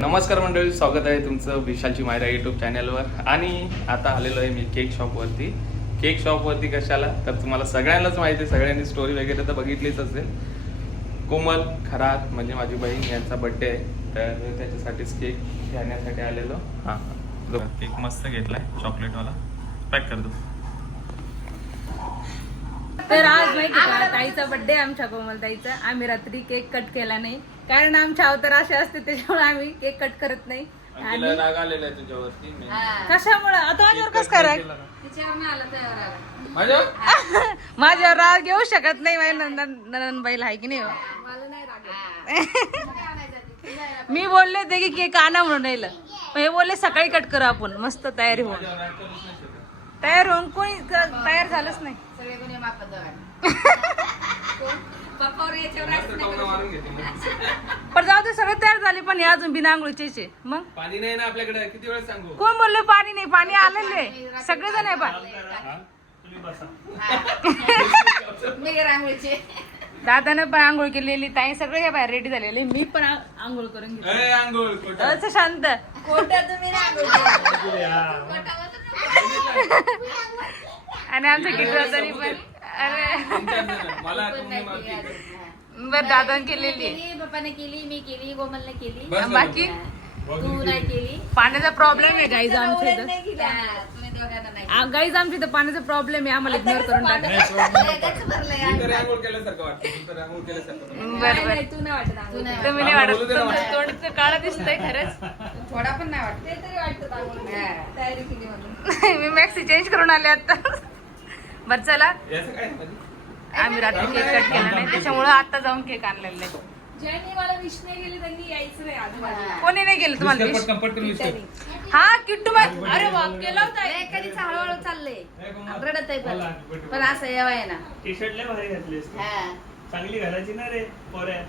नमस्कार मंडळी, स्वागत आहे तुमचं विशालची मायरा यूट्यूब चॅनलवर. आणि आता आलेलो आहे मी केक शॉपवरती. केक शॉपवरती कशाला तर तुम्हाला सगळ्यांनाच माहिती आहे, सगळ्यांनी स्टोरी वगैरे तर बघितलीच असेल. कोमल खरात म्हणजे माझी बहीण यांचा बड्डे आहे, तर त्याच्यासाठीच केक घेण्यासाठी आलेलो. हां, केक मस्त घेतलाय, चॉकलेटवाला. पॅक कर दो. तर आज माहिती का ताईचा बर्थडे, आमच्या कोमल ताईचा. आम्ही रात्री केक कट केला नाही, कारण आमच्या अवतार असे असते त्याच्यामुळे आम्ही केक कट करत नाही. आणि राग आलेला आहे तुझ्यावरती. कशामुळे आता माझ्यावर कसं काय राग? माझ्यावर राग येऊ शकत नाही. माझ्या नंदनबाईला आहे की नाही? मी बोलले होते की केक आणा म्हणून राहिलं, हे बोलले सकाळी कट करू आपण मस्त तयारी होऊन. तयार होऊन कोणी तयार झालंच नाही. पण जाऊ दे, सगळे तयार झाले, पण हे अजून बिना आंघोळीचे. मग पाणी नाही ना आपल्याकडे, किती वेळ सांगू? कोण बोलले पाणी नाही? पाणी आलेले सगळे जण आहे. दादाने पण आंघोळ केलेली, ताई सगळे या बाहेर रेडी झालेले. मी पण आंघोळ करून घेतली. असं शांत आणि आमच्या किटू तरी पण बर दादाने केलेली, पप्पाने केली, मी केली, कोमलने केली, बाकी तू नाही केली. पाण्याचा प्रॉब्लेम आहे गाईज आमच्या इथं. गाईज आमच्या इथं पाण्याचा प्रॉब्लेम आहे, आम्हाला इग्नोर करून टाका. बरोबर, तुम्ही नाही वाटत, तुमचं तोंड काळा दिसतंय खरंच. थोडा पण नाही वाटत, तरी वाटत तयारी केली म्हणून. मी मॅक्सी चेंज करून आले आता. बर चला, आम्ही रात्री केक कट केला नाही, त्याच्यामुळे आता जाऊन केक आणलेला आहे. ज्यांनी मला विश नाही केली त्यांनी यायचं नाही आजूबाजूला. कोणी नाही केलं तुम्हाला विश? हा किट्टू, अरे वा केला होता. कधीच हळूहळू चाललंय, रडत आहे पण असं येवाय ना. टी शर्ट लय भारी घातलीस तू. चांगली घालायची ना रे पोऱ्या,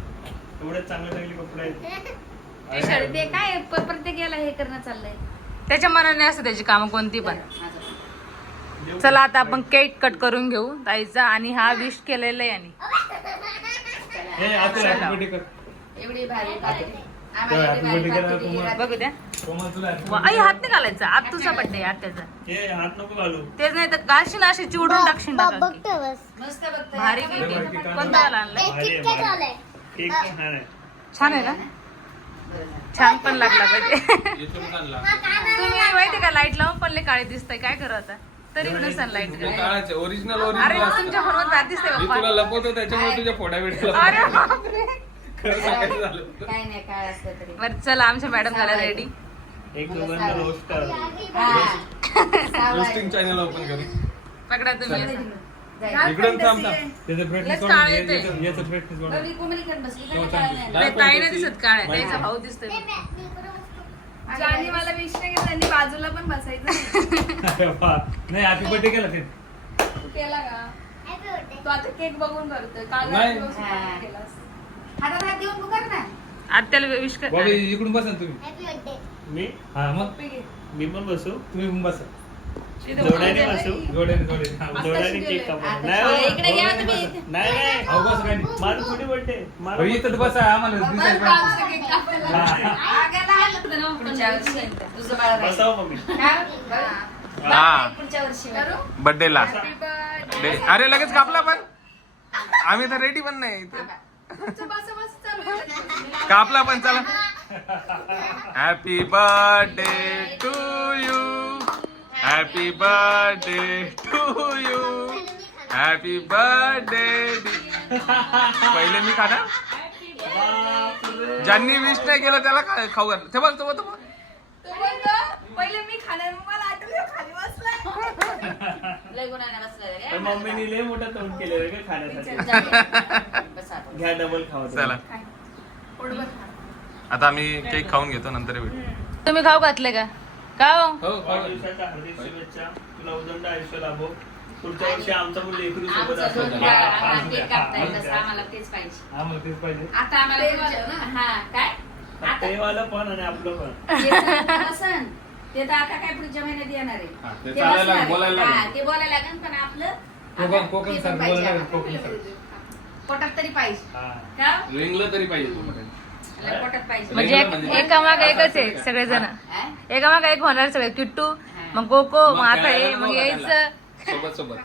एवढे चांगले चांगले कपडे आहेत. ते काय प्रत्येक याला हे करणं चाललंय. त्याच्या मनाने असं त्याची कामं कोणती पण. चला आता आपण केक कट करून घेऊ ताईचा, आणि हा विश केलेला आहे. आणि एवढी भारी बघू द्या, आई हात नाही घालायचा. आज तुझा बर्थडे, आज त्याचा. हात नको घालू. तेच नाही तर गाशीन अशी चिवडून टाकशील. मस्त बघते. भारी केक आहे. कोणता आणलाय? केक छान आहे. छान आहे ना? छान पण लागला पाहिजे. तुम्ही माहिती का लाईट लावून पण लय काळे दिसतंय, काय करू आता? तरी इकडून सनलाईट ओरिजिनल अरे तुमच्या फोनवर बॅट दिसतंय मी बाप्पा. तुला लपवतो त्याच्यामुळे तुझ्या फोटा भेटला. अरे बापरे. काय नाही, काय असतं तरी. बरं चला, आमच्या मॅडम झाल्या रेडी. एक दोघांना रोस्ट कर. रोस्टिंग चॅनल ओपन करू. पकडा तुम्ही. इकडून थांब. त्याचं ब्राइटनेस काळ येतंय. याचं ब्राइटनेस वाढव. कोमलीकडे बसली का? काय नाही. नाही, ताई नाही दिसत काळ्या, त्याचा भाऊ दिसतोय. ज्यांनी मला विश नाही केलं त्यांनी बाजूला पण बसायचं. अरे वा. नाही हॅपी बर्थडे केला ते. तू केला का? तू आता केक बघून करतोय. काल नाही. केलास. हातात हात देऊन कर ना. आत्याला विश कर. बॉबी इकडून बसा तुम्ही. मी हा मग पप्पी घे. मी पण बसू. तुम्ही पण बसा. जोड्याने बसू. जोड्याने जोड्याने केक कापू. आता नाही इकडे या तुम्ही. नाही नाही अहो, बस काय नाही. माझं थोडी बर्थडे. इथं बसा, आम्हाला दिसायला बस पाहिजे. बाजूला केक कापायला. आगायला आलं ना पुढच्या वर्षी. तुझं बाळ राहील. बसाव मम्मी. हा. पुढच्या वर्षी करू. बर्थडेला Happy birthday. अरे लगेच कापला, पण आम्ही तर रेडी पण नाही. तुमचं बस बस चालू आहे. कापला पण, चला. Happy birthday to you, happy birthday to you, happy birthday. पहिले मी खाणार, ज्यांनी विश नाही केलं त्याला खाऊ घाल. ते बघ, तो बघ. तू बोलतो, पहिले मी खाणार, मग मला आठवलं खाली बसलाय. लय गुणाने बसलाय. पण मम्मीने लय मोठा तोंड केलं रे का खाण्यासाठी. घ्या डबल खावा. चला आता आम्ही केक खाऊन घेतो, नंतर भेटू. तुम्ही खाऊ घातले का? का हो? वाढदिवसाच्या हार्दिक शुभेच्छा. तुला उदंड आयुष्य लाभो. पुढच्या वर्षी आमचा मुलं एकरी सोबत आमचं असेल. दोन आम्हाला केक कापता येईल तसं आम्हाला तेच पाहिजे. आम्हाला तेच पाहिजे. आता आम्हाला हा काय ते वाला पण आणि आपलं पण. बसन ते तर आता काय पुढच्या महिन्यात येणार आहे. हा, ते ते चालायला बसणार लागेल, आहे. बोलायला हा, लागेल. ते बोलायला लागेल, पण आपलं कोकण ते सारखं पण पाहिजे बोलायला लागेल, आम्हाला. कोकण सारखं. पोटात तरी पाहिजे हा. का? रिंगलं तरी पाहिजे. पोटात पाहिजे. म्हणजे एकामाग एकच आहे सगळेजण, एकामाग एक होणार सगळे. किट्टू, मग कोको, मग आता हे, मग यायचं सोबत सोबत.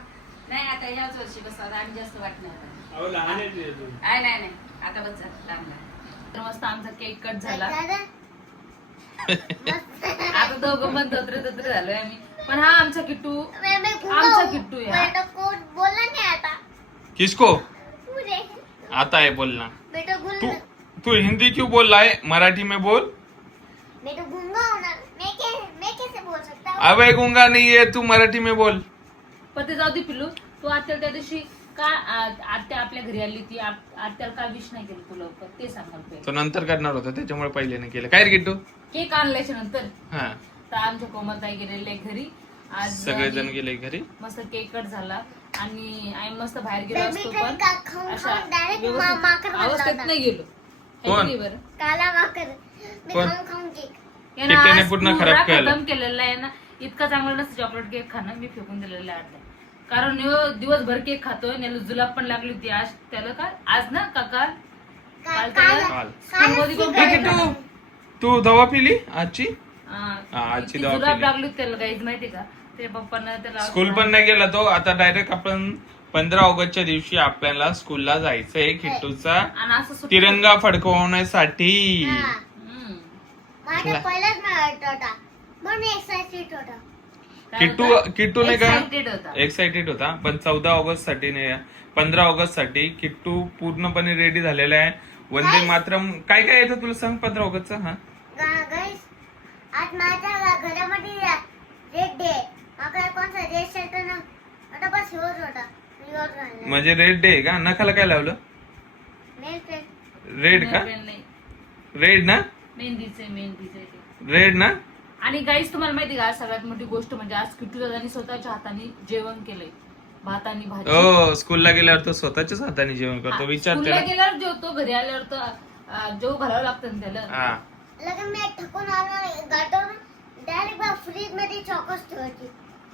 नाही आता ह्याच वर्षी कसं आता आम्ही जास्त वाटणार आता. अहो लहान आहे तुझे तू. नाही आता बस लांब. तर मस्त आमचा केक कट झाला. आता दोघं पण तत्र झालोय आम्ही. पण हा आमचा किट्टू, आमचा किट्टू आहे. बोला नहीं आता किसको पूरे आता है बोलना? बेटा तू तू हिंदी क्यों बोल रहा है? मराठी में बोल. बेटा गूंगा होना मैं कैसे बोल सकता हूँ? अबे गूंगा नहीं है, तू मराठी में बोल. पण ते जाऊ दे पिल्लू. तू आत्याला त्या दिवशी का आत्या आपल्या घरी आली ती आत्याला का विश नाही केलं तू लवकर, ते सांग मला पहिले. तो नंतर करणार होता त्याच्यामुळे पहिले नाही केलं. काय रे किट्टू? केक आणल्याच्या नंतर हा तर आमच्या कोमलताई गेलेले घरी. आज सगळेजण गेले घरी. मस्त केक कट झाला आणि आम्ही मस्त बाहेर गेलो असतो बेबी पण का खाऊन अशा खाऊन डायरेक्ट व्यवस्थित माकर अवस्थेत बनला नाही गेलो. है कोण? की नाही बरं? काला माकर मैं कोण? खाऊन खाऊन केक यानं किट्ट्याने आज पूर्ण पुरा खराब केलं. खतम केलेला आहे ना. इतका चांगला नसतं चॉकलेट केक खाणं. मी फेकून दिलेलं आहे अर्धा. कारण ह्यो दिवसभर केक खातोय. याला जुलाब पण लागली होती आज त्याला. का आज ना का काल काल त्याला काल. स्कूलमध्ये पण ए किट्टू, तू दवा पिली आजची? आजची ती दवा जुलाब पिली. लागली होती त्याला काहीच माहिती का. ते पप्पांना त्याला स्कूल पण नाही गेला तो. आता डायरेक्ट आपण 15 ऑगस्टच्या दिवशी आपल्याला स्कूलला जायचंय किट्टूचा आणि असं सुट्टी- तिरंगा फडकवण्यासाठी. हम्म. माझा पहिलाच मारत होता म्हणून एक्साइटेड होता. काय किट्टू होतं? किट्टू नाही का Excited होता. एक्साइटेड होता. पण 14 ऑगस्ट साठी नाही, 15 ऑगस्ट साठी किट्टू पूर्णपणे रेडी झालेला आहे. वंदे मातरम काय काय येतं तुला सांग 15 ऑगस्टचं? हा गाइस आज माझ्या घरामध्ये रेड डे आपला कोणता रेड शर्ट ना आता बस हिरोज होता हिरोज घालला म्हणजे रेड डे का? नखाला काय लावलं? नेल पेंट रेड का? नाही, रेड ना? मेहंदीचे रेड ना? आणि गाईस तुम्हाला माहिती का सगळ्यात मोठी गोष्ट म्हणजे आज किट्टू दादानी स्वतःच्या हाताने जेवण केलंय. भात आणि भाजी. हो, स्कूलला गेल्यावर तो स्वतःच्याच हाताने जेवण करतो. विचार स्कूलला त्याला. गेल्यावर जेवतो, घरी आल्यावर तर जेव घालावं लागतं ना त्याला. हा लगन मैं थकून आलो गातो डायरेक्ट फ्रीज मध्ये चॉकोस ठेवायची.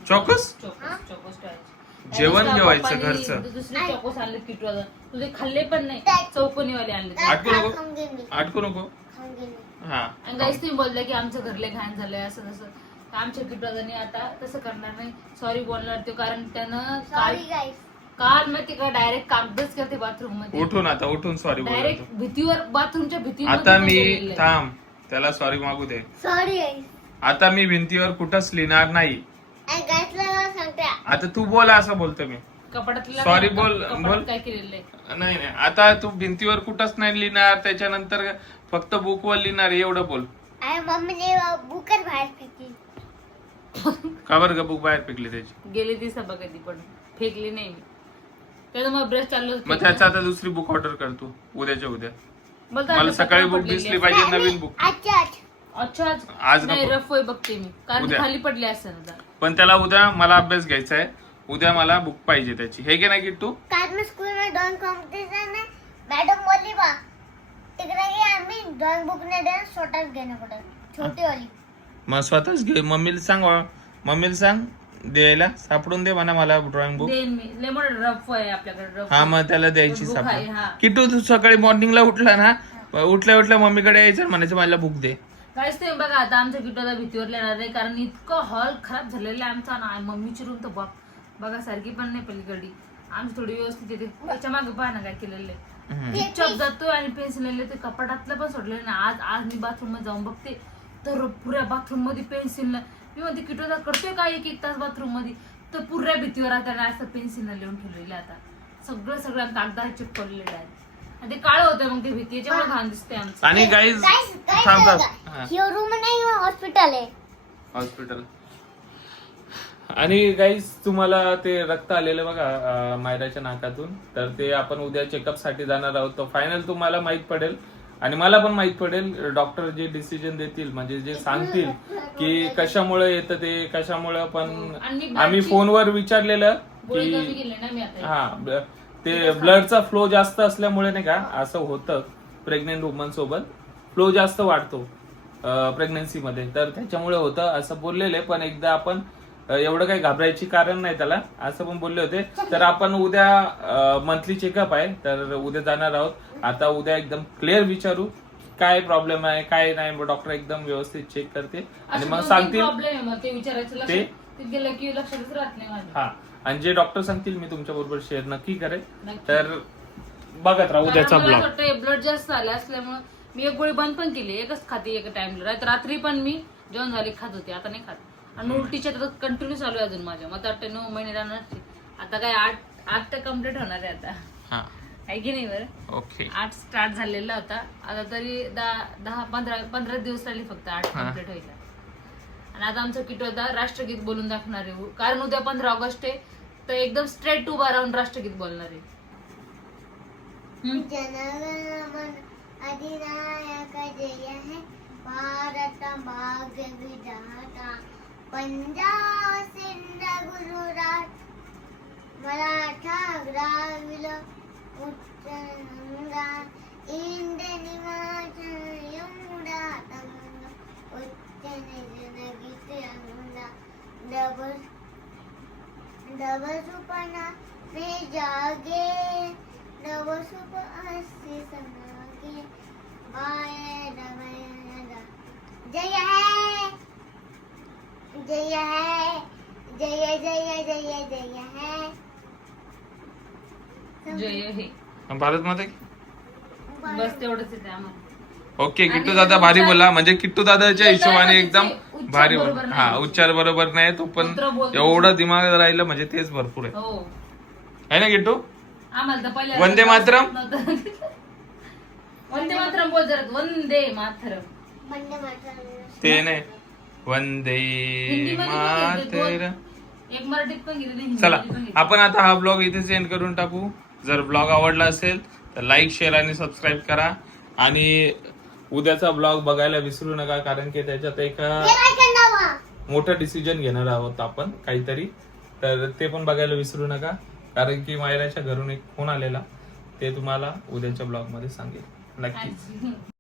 चौकस चोकोस ठेवायचे. जेवण त्या जेवायचं पप्पांनी घरचं. दुसरे चोकोस आणले किट्टू दादा. तुझे खाल्ले पण नाही, चौकोनीवाले आणले. आटकू नको. खाऊंगी मी आटकू नको. खाऊंगी मी हा आणि गाईस तुम्ही बोलले की आमचं घरले घाण झालंय असं तसं. तर आमच्या किटवादाने आता तसं करणार नाही. सॉरी बोलणार तो. कारण त्यानं काल सॉरी गाइस काल माहिती का डायरेक्ट कागदच करते बाथरूम मध्ये. उठून सॉरी बोलतो. डायरेक्ट भीतीवर बाथरूमच्या भीती. आता मी थांब, त्याला सॉरी मागू दे. सॉरी गाइस आता मी भिंतीवर कुठंच लिहिणार नाही. गाइसला सांगते आता तू बोला असं बोलतो मी. कपाटातला Sorry बोल- बोल. काय केलेलं आहे. नाही नाही, आता तू भिंतीवर कुठंच नाही लिहिणार. त्याच्यानंतर फक्त बुकवर लिहिणार एवढं बोल. आणि मम्मीने बुकर बाहेर फेकली. का बरं का बुक बाहेर फेकली त्याची? गेले दिवसा बघा कधी पण फेकली नाही मी. त्याचा मग ब्रश चाललो मग त्याचा आता दुसरी बुक ऑर्डर करतो उद्याच्या उद्या. मला सकाळी बुक दिसली पाहिजे, नवीन बुक. अच्छा अच्छा आज नाही नको. रफ होय बघते मी कारण उद्या. खाली पडली असेल आता. पण त्याला उद्या मला अभ्यास घ्यायचा आहे. उद्या मला बुक पाहिजे त्याची. हे की नाही किट्टू? काल मी स्कूल में ड्रॉइंग कॉम्पिटिशन है मैडम बोली बा तिकडे की आम्ही ड्रॉइंग बुक नाही देणार स्वतःच घेणं पडेल छोटी वाली. मग स्वतःच घे. मम्मीला सांग द्यायला. सापडून दे म्हणा मला ड्रॉइंग बुक. देईन मी. लय मोठं रफ आहे आपल्याकडे. रफ हा मग त्याला द्यायची बुक आहे, सापड. हा. किट्टू तू सकाळी मॉर्निंगला उठला ना, उठल्या मम्मीकडे यायचं म्हणायचं मला बुक दे. काहीच नाही बघा. आता आमच्या किटोला भीतीवर येणार नाही कारण इतकं हॉल खराब झालेला आहे आमचा ना. मम्मीची रूम तर बघा सारखी पण नाही पलीकडे. आमची थोडी व्यवस्थित येते. त्याच्या मागे पहा ना काय केलेलं आहे. चुपचाप जातोय आणि पेन्सिल ते कपाटातलं पण सोडलेलं ना. आज मी बाथरूम मध्ये जाऊन बघते तर पुऱ्या बाथरूम मध्ये पेन्सिल. मी म्हणते किटोला करतोय का एक तास बाथरूम मध्ये, तर पुऱ्या भीतीवर आता असं पेन्सिल लिहून ठेवलेलं. आता सगळं कागदावर चिपकवलेलं आहे. आणि ते काळं होतं मग ते भीती याच्यामुळे घाण दिसते आमचं. आणि गाईज थांब. ही रूम नाही हॉस्पिटल आहे. हॉस्पिटल. आणि गाईज तुम्हाला ते रक्त आलेलं बघा मायराच्या नाकातून, तर ते आपण उद्या चेकअप साठी जाणार आहोत. तो फायनल तुम्हाला माहित पडेल आणि मला पण माहित पडेल. डॉक्टर जे डिसिजन देतील म्हणजे जे सांगतील की कशामुळे येतं ते कशामुळे. पण आम्ही फोनवर विचारलेलं गोळी कमी की केली ना मी आता. हा ते ब्लडचा फ्लो जास्त असल्यामुळे नाही का असं होतं. प्रेग्नेंट वुमन सोबत फ्लो जास्त वाढतो प्रेग्नन्सी मध्ये, तर त्याच्यामुळे होतं असं बोललेले. पण एकदा आपण एवढं काही घाबरायची कारण नाही त्याला असं पण बोलले होते. तर आपण उद्या मंथली चेकअप आहे तर उद्या जाणार आहोत. आता उद्या एकदम क्लिअर विचारू काय प्रॉब्लेम आहे काय नाही, डॉक्टर एकदम व्यवस्थित चेक करते आणि मग सांगतील. प्रॉब्लेम आहे मग ते विचारायचं ते- लक्षात ते गेलं की लक्षातच राहत नाही माझ्या. हा, आणि जे डॉक्टर सांगतील मी तुमच्या बरोबर शेअर नक्की करेन. नक्की. तर बघत राहू उद्याचा ब्लॉग. ब्लड जास्त झालं असल्यामुळे मी एक गोळी बंद पण केली, एकच खाते एका टाइमला. रात्री पण मी जेवण झाले खात होते, आता नाही खात. आणि उलटीच्या तर कंटिन्यू चालू आहे अजून माझ्या. मग वाटतं 9 महिने राहणार, आता काय 8 तर कम्प्लीट होणार आहे आता, हा आहे की नाही बरं. ओके. 8 स्टार्ट झालेला होता, आता तरी 10-15 दिवस राहिले फक्त 8 कम्प्लीट व्हायला. आणि आता आमचा किटू आता राष्ट्रगीत बोलून दाखवणार आहे, कारण उद्या 15 ऑगस्ट आहे, तर एकदम स्ट्रेट उभा राहून राष्ट्रगीत बोलणार आहे. जनगणमन अधिनायक जय हे भारत भाग्य विधाता पंजाब सिंध गुजरात मराठा द्राविड उत्तरंगा इंद्र निवासन यमुना तंगा उच्चन जनगीत अंगा डब सुपना में जागे नव सुप अस्य समागे माया नमयदा जय है जय है जय जय जय जय है जय हे भारत मध्ये. बस तेवढंच येते आम्हाला. ओके, किट्टू आणि दादा भारी उच्चार- बोला, म्हणजे किट्टू दादाच्या हिशोबाने एकदम उच्चार भारी बरोबर बोला. नाही. हा, उच्चार बरोबर नाही तो, पण मंत्र बोलतो. एवढं दिमाग राहिलं म्हणजे तेच भरपूर आहे. हो, आहे ना किट्टू? आम्हाला तर पहिल्या वंदे मातरम? वंदे मातरम बोल जरा, वंदे मातरम. वंदे मातरम. ते नाही, वंदे हिंदीमध्ये पण घेते, मातरम. एक मराठीत पण घेते, चला, हिंदीमध्ये पण घेते. आपण आता हा ब्लॉग इथेच एंड करून टाकू. जर ब्लॉग आवडला असेल तर लाईक, शेअर आणि सबस्क्राईब करा. आणि उद्याचा ब्लॉग बघायला विसरू नका, कारण की त्याच्यात एक मोठं डिसिजन घेणार आहोत आपण काहीतरी, तर ते पण बघायला विसरू नका. कारण की मायराच्या घरून एक फोन आलेला, ते तुम्हाला उद्याच्या ब्लॉग मध्ये सांगेल नक्कीच. आज-